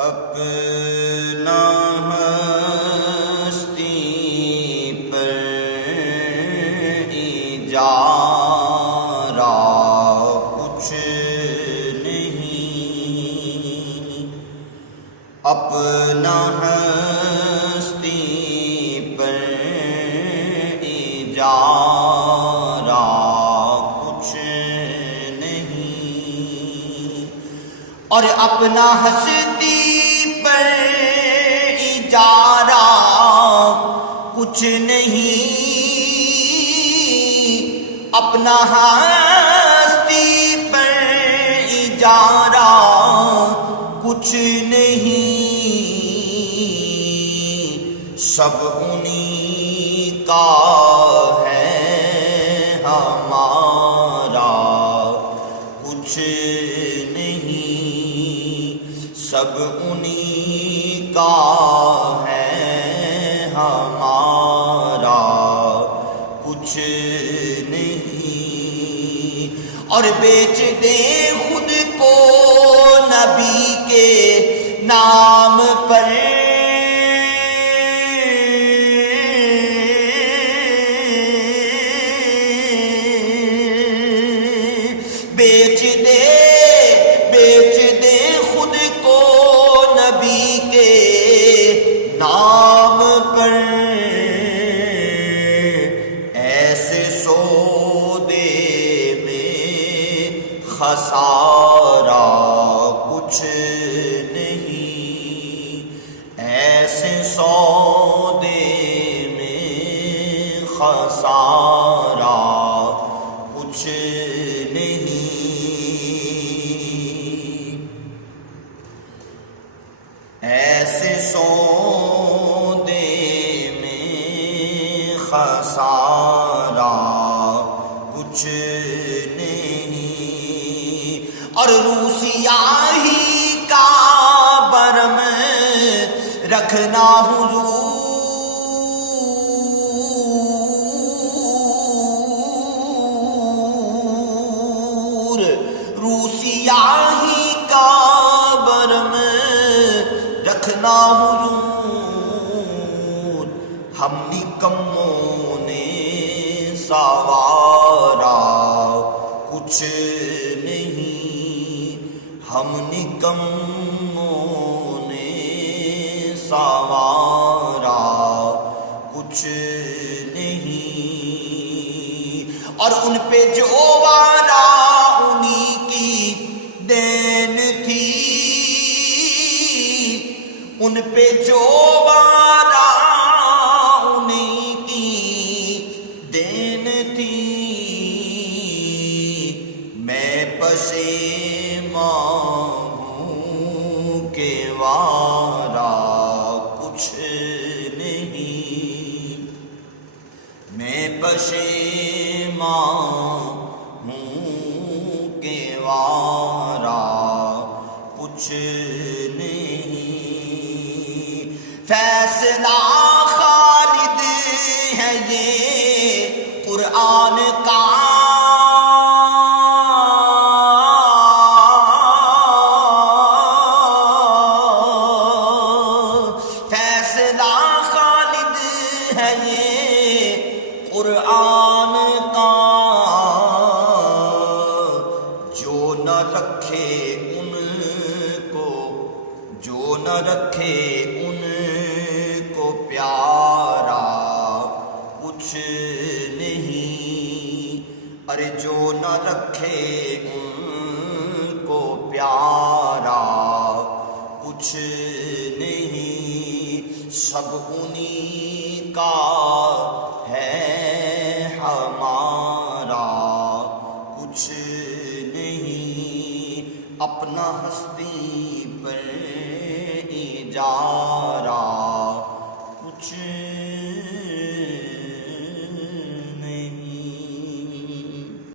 اپنا ہستی پر اجارہ کچھ نہیں، اپنا ہستی پر اجارہ کچھ نہیں، اور اپنا ہستی پر اجارہ کچھ نہیں، اپنا ہستی پر اجارہ کچھ نہیں، سب انہی کا ہے ہمارا کچھ نہیں، سب انہی کا ہے ہمارا کچھ نہیں، اور بیچ دیں خود کو نبی کے نام پر، بیچ دے خود کو نبی کے نام پر، ایسے سودے میں خسارہ کچھ نہیں، ایسے سودے میں خسارہ کچھ نہیں، ایسے سودے میں خسارہ کچھ نہیں، اور روسیاہی کا برم رکھنا حضور، روسیاہی کا برم رکھنا حضور، ہم نکموں نے سوارا کچھ نہیں، ہم نکموں نے سوارا کچھ نہیں، اور ان پہ جو وعدہ انہی کی دین تھی، ان پہ جو وعدہ انہی کی دین تھی، میں پشیماں ہوں کہ وعدہ کچھ نہیں، میں پشیماں ہوں کہ وعدہ کچھ نہیں، فیصلہ خالد ہے یہ قرآن کا، فیصلہ خالد ہے یہ قرآن کا، جو نہ رکھے ان کو، جو نہ رکھے ان کو پیارا کچھ نہیں، ارے جو نہ رکھے ان کو پیارا کچھ نہیں، سب انہی کا ہے ہمارا کچھ نہیں، اپنا ہستی پر ایجاد